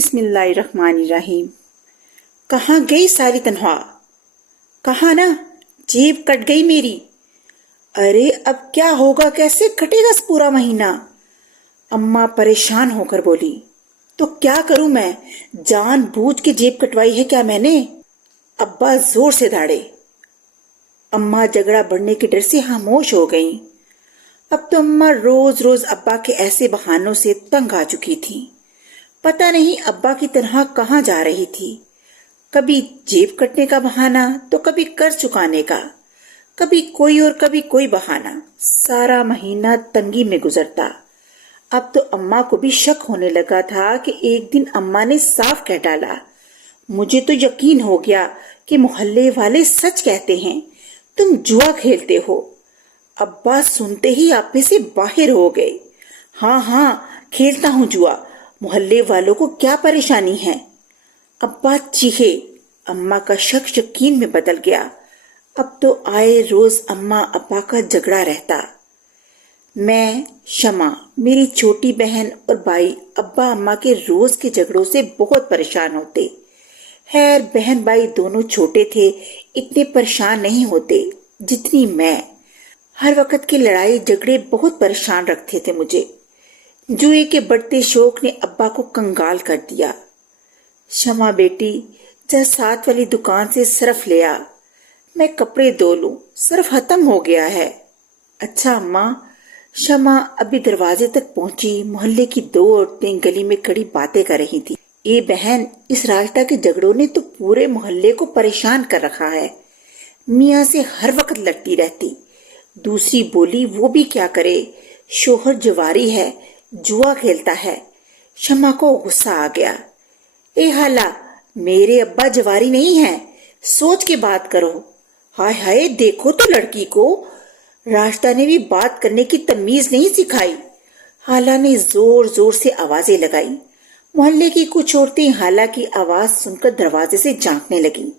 بسم اللہ الرحمن الرحیم۔ کہاں گئی ساری تنہا؟ کہاں نا جیب کٹ گئی میری۔ ارے اب کیا ہوگا، کیسے کٹے گا پورا مہینہ؟ اماں پریشان ہو کر بولی۔ تو کیا کروں میں، جان بوجھ کے جیب کٹوائی ہے کیا میں نے؟ ابا زور سے دھاڑے۔ اماں جھگڑا بڑھنے کے ڈر سے خاموش ہو گئیں۔ اب تو اماں روز روز ابا کے ایسے بہانوں سے تنگ آ چکی تھی۔ پتہ نہیں ابا کی تنہا کہاں جا رہی تھی۔ کبھی جیب کٹنے کا بہانہ تو کبھی قرض چکانے کا، کبھی کوئی اور کبھی کوئی بہانہ۔ سارا مہینہ تنگی میں گزرتا۔ اب تو اماں کو بھی شک ہونے لگا تھا کہ ایک دن اماں نے صاف کہہ ڈالا، مجھے تو یقین ہو گیا کہ محلے والے سچ کہتے ہیں، تم جوا کھیلتے ہو۔ ابا سنتے ہی آپے سے باہر ہو گئے۔ ہاں کھیلتا ہوں جوا، محلے والوں کو کیا پریشانی ہے؟ ابا چیخے۔ اماں کا شک یقین میں بدل گیا۔ اب تو آئے روز اماں ابا کا جھگڑا رہتا۔ میں، شمع، میری چھوٹی بہن اور بھائی ابا اماں کے روز کے جھگڑوں سے بہت پریشان ہوتے۔ خیر بہن بھائی دونوں چھوٹے تھے، اتنے پریشان نہیں ہوتے جتنی میں۔ ہر وقت کی لڑائی جھگڑے بہت پریشان رکھتے تھے مجھے۔ جوئے کے بڑھتے شوق نے ابا کو کنگال کر دیا۔ شمع بیٹی، جا ساتھ والی دکان سے سرف لے آ، میں کپڑے دھو لوں، سرف ختم ہو گیا ہے۔ اچھا اماں۔ شمع ابھی دروازے تک پہنچی، محلے کی دو عورتیں گلی میں کھڑی باتیں کر رہی تھی۔ اے بہن، اس راستہ کے جھگڑوں نے تو پورے محلے کو پریشان کر رکھا ہے، میاں سے ہر وقت لڑتی رہتی۔ دوسری بولی، وہ بھی کیا کرے، شوہر جواری ہے، جوا کھیلتا ہے۔ شمع کو غصہ آ گیا۔ اے حالا، میرے ابا جواری نہیں ہے، سوچ کے بات کرو۔ ہائے ہائے، دیکھو تو لڑکی کو، راشدہ نے بھی بات کرنے کی تمیز نہیں سکھائی۔ حالا نے زور زور سے آوازیں لگائی۔ محلے کی کچھ عورتیں حالا کی آواز سن کر دروازے سے جھانکنے لگیں۔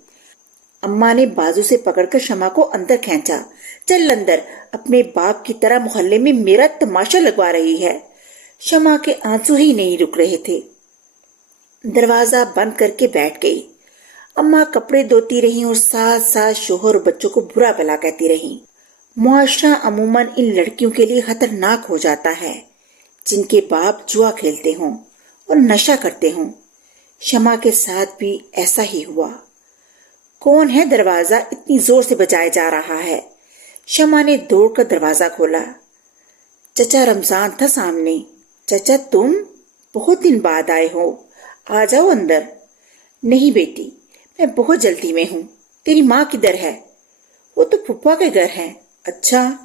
اماں نے بازو سے پکڑ کر شمع کو اندر کھینچا۔ چل اندر، اپنے باپ کی طرح محلے میں میرا تماشا لگوا رہی ہے۔ شمع کے آنسو ہی نہیں رک رہے تھے۔ دروازہ بند کر کے بیٹھ گئی۔ اماں کپڑے دھوتی رہیں اور ساتھ ساتھ شوہر اور بچوں کو برا بھلا کہتی رہیں۔ معاشرہ عموماً ان لڑکیوں کے لیے خطرناک ہو جاتا ہے جن کے باپ جوا کھیلتے ہوں اور نشہ کرتے ہوں۔ شمع کے ساتھ بھی ایسا ہی ہوا۔ کون ہے دروازہ اتنی زور سے بجائے جا رہا ہے؟ شمع نے دوڑ کر دروازہ کھولا۔ چچا رمضان تھا سامنے۔ چچا تم بہت دن بعد آئے ہو، آ جاؤ اندر۔ نہیں بیٹی، میں بہت جلدی میں ہوں۔ تیری ماں کدھر ہے؟ وہ تو پھپھا کے گھر ہے۔ اچھا،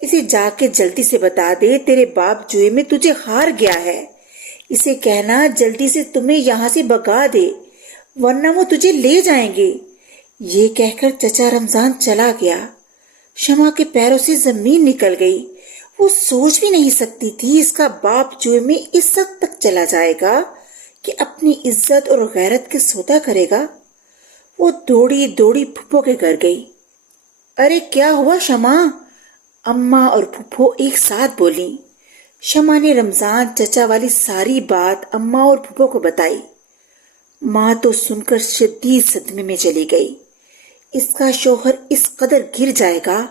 اسے جا کے جلدی سے بتا دے تیرے باپ جوئے میں تجھے ہار گیا ہے۔ اسے کہنا جلدی سے تمہیں یہاں سے بھگا دے، ورنہ وہ تجھے لے جائیں گے۔ یہ کہہ کر چچا رمضان چلا گیا۔ شمع کے پیروں سے زمین نکل گئی۔ وہ سوچ بھی نہیں سکتی تھی اس کا باپ جوئے میں اس حد تک چلا جائے گا کہ اپنی عزت اور غیرت کے سودا کرے گا۔ وہ دوڑی دوڑی پھپھو کے گھر گئی۔ ارے کیا ہوا شمع؟ اماں اور پھپھو ایک ساتھ بولی۔ شمع نے رمضان چچا والی ساری بات اماں اور پھپھو کو بتائی۔ ماں تو سن کر شدید صدمے میں چلی گئی۔ اس کا شوہر اس قدر گر جائے گا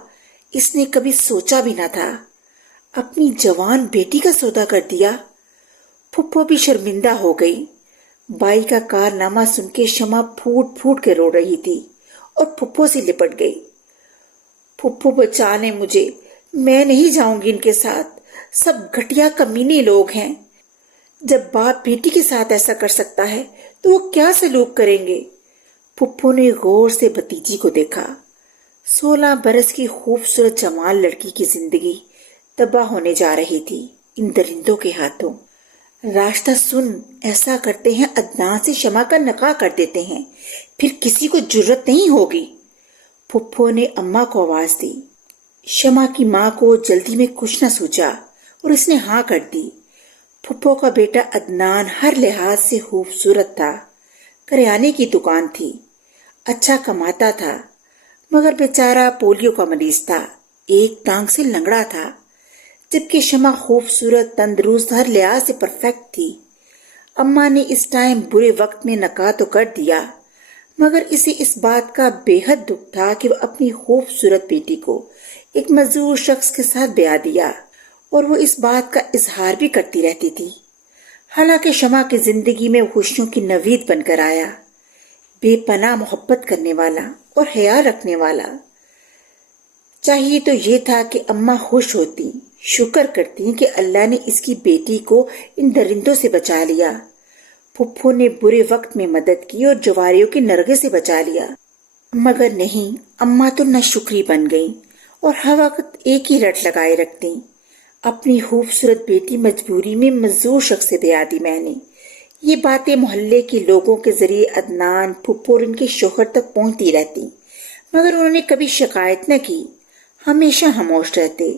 اس نے کبھی سوچا بھی نہ تھا۔ اپنی جوان بیٹی کا سودا کر دیا۔ پھپھو بھی شرمندہ ہو گئی۔ بائی کا کارنامہ سن کے شمع پھوٹ پھوٹ کے رو رہی تھی اور پھپھو سے لپٹ گئی۔ پھپھو بچا لیں مجھے، میں نہیں جاؤں گی ان کے ساتھ، سب گھٹیا کمینے لوگ ہیں۔ جب باپ بیٹی کے ساتھ ایسا کر سکتا ہے تو وہ کیا سلوک کریں گے؟ پھپھو نے غور سے بھتیجی کو دیکھا۔ 16 برس کی خوبصورت جمال لڑکی کی زندگی تباہ ہونے جا رہی تھی ان درندوں کے ہاتھوں۔ راشدہ سن، ایسا کرتے ہیں عدنان سے شمع کا نکاح کر دیتے ہیں، پھر کسی کو جرت نہیں ہوگی۔ پھپھو نے اماں کو آواز دی۔ شمع کی ماں کو جلدی میں کچھ نہ سوچا اور اس نے ہاں کر دی۔ پھپھو کا بیٹا عدنان ہر لحاظ سے خوبصورت تھا، کریانے کی دکان تھی، اچھا کماتا تھا، مگر بیچارہ پولیو کا مریض تھا، ایک ٹانگ سے لنگڑا تھا، جبکہ شمع خوبصورت، تندرست، ہر لحاظ سے پرفیکٹ تھی۔ اماں نے اس ٹائم برے وقت میں نکاح تو کر دیا، مگر اسے اس بات کا بے حد دکھ تھا کہ وہ اپنی خوبصورت بیٹی کو ایک مزدور شخص کے ساتھ بیاہ دیا، اور وہ اس بات کا اظہار بھی کرتی رہتی تھی۔ حالانکہ شمع کی زندگی میں خوشیوں کی نوید بن کر آیا، بے پناہ محبت کرنے والا اور خیال رکھنے والا۔ چاہیے تو یہ تھا کہ اماں خوش ہوتی، شکر کرتی کہ اللہ نے اس کی بیٹی کو ان درندوں سے بچا لیا۔ پھپھو نے برے وقت میں مدد کی اور جواریوں کے نرغے سے بچا لیا، مگر نہیں، اماں تو ناشکری بن گئیں اور ہر وقت ایک ہی رٹ لگائے رکھتی۔ اپنی خوبصورت بیٹی مجبوری میں مزدور شخص سے بیاہ دی میں نے۔ یہ باتیں محلے کے لوگوں کے ذریعے عدنان، پھپھو اور ان کے شوہر تک پہنچتی رہتی، مگر انہوں نے کبھی شکایت نہ کی، ہمیشہ خاموش رہتے۔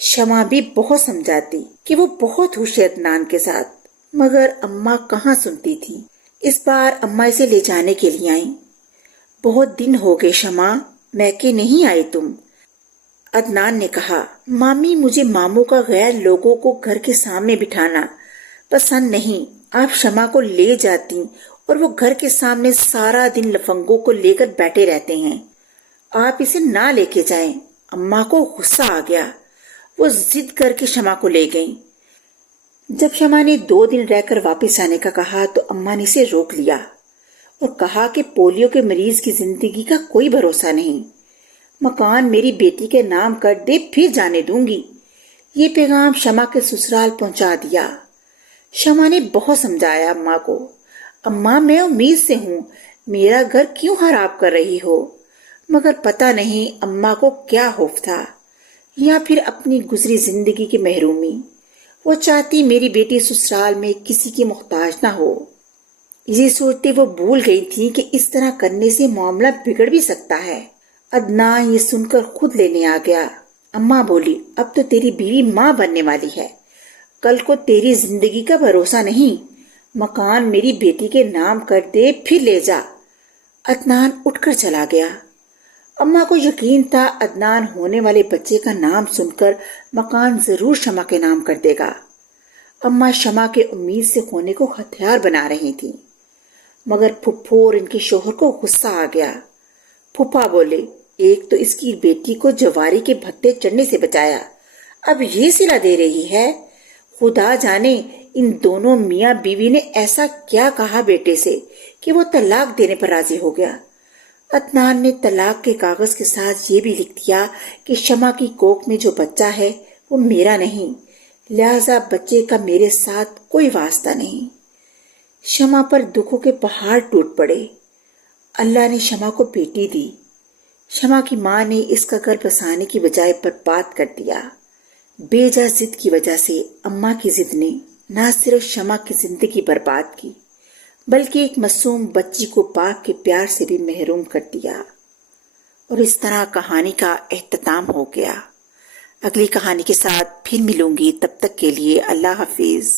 شمع بھی بہت سمجھاتی کہ وہ بہت خوش ہے عدنان کے ساتھ، مگر اماں کہاں سنتی تھی۔ اس بار اماں اسے لے جانے کے لیے آئیں۔ بہت دن ہو گئے شمع، میکے نہیں آئی تم؟ عدنان نے کہا۔ مامی، مجھے ماموں کا غیر لوگوں کو گھر کے سامنے بٹھانا پسند نہیں۔ آپ شمع کو لے جاتی اور وہ گھر کے سامنے سارا دن لفنگوں کو لے کر بیٹھے رہتے ہیں۔ آپ اسے نہ لے کے جائیں۔ اماں کو غصہ آ گیا، وہ ضد کر کے شمع کو لے گئیں۔ جب شمع نے 2 دن رہ کر واپس آنے کا کہا تو اماں نے اسے روک لیا اور کہا کہ پولیو کے مریض کی زندگی کا کوئی بھروسہ نہیں۔ مکان میری بیٹی کے نام کر دے پھر جانے دوں گی۔ یہ پیغام شمع کے سسرال پہنچا دیا۔ شمع نے بہت سمجھایا اماں کو، اماں میں امید سے ہوں، میرا گھر کیوں خراب کر رہی ہو؟ مگر پتہ نہیں اماں کو کیا خوف تھا، یا پھر اپنی گزری زندگی کی محرومی۔ وہ چاہتی میری بیٹی سسرال میں کسی کی محتاج نہ ہو۔ یہ سوچتے وہ بھول گئی تھی کہ اس طرح کرنے سے معاملہ بگڑ بھی سکتا ہے۔ عدنان یہ سن کر خود لینے آ گیا۔ اماں بولی، اب تو تیری بیوی ماں بننے والی ہے، کل کو تیری زندگی کا بھروسہ نہیں۔ مکان میری بیٹی کے نام کر دے پھر لے جا۔ عدنان اٹھ کر چلا گیا۔ اماں کو یقین تھا عدنان ہونے والے بچے کا نام سن کر مکان ضرور شمع کے نام کر دے گا۔ اماں شمع کے امید سے ہونے کو ہتھیار بنا رہی تھی، مگر پھپھو اور ان کے شوہر کو غصہ آ گیا۔ پھپھا بولے، ایک تو اس کی بیٹی کو جواری کے بھتے چڑھنے سے بچایا، اب یہ صلہ دے رہی ہے۔ خدا جانے ان دونوں میاں بیوی نے ایسا کیا کہا بیٹے سے کہ وہ طلاق دینے پر راضی ہو گیا۔ عدنان نے طلاق کے کاغذ کے ساتھ یہ بھی لکھ دیا کہ شمع کی کوکھ میں جو بچہ ہے وہ میرا نہیں، لہذا بچے کا میرے ساتھ کوئی واسطہ نہیں۔ شمع پر دکھوں کے پہاڑ ٹوٹ پڑے۔ اللہ نے شمع کو بیٹی دی۔ شمع کی ماں نے اس کا گھر بسانے کی بجائے برباد کر دیا۔ بے جا ضد کی وجہ سے اماں کی ضد نے نہ صرف شمع کی زندگی برباد کی، بلکہ ایک معصوم بچی کو باپ کے پیار سے بھی محروم کر دیا۔ اور اس طرح کہانی کا اختتام ہو گیا۔ اگلی کہانی کے ساتھ پھر ملوں گی، تب تک کے لیے اللہ حافظ۔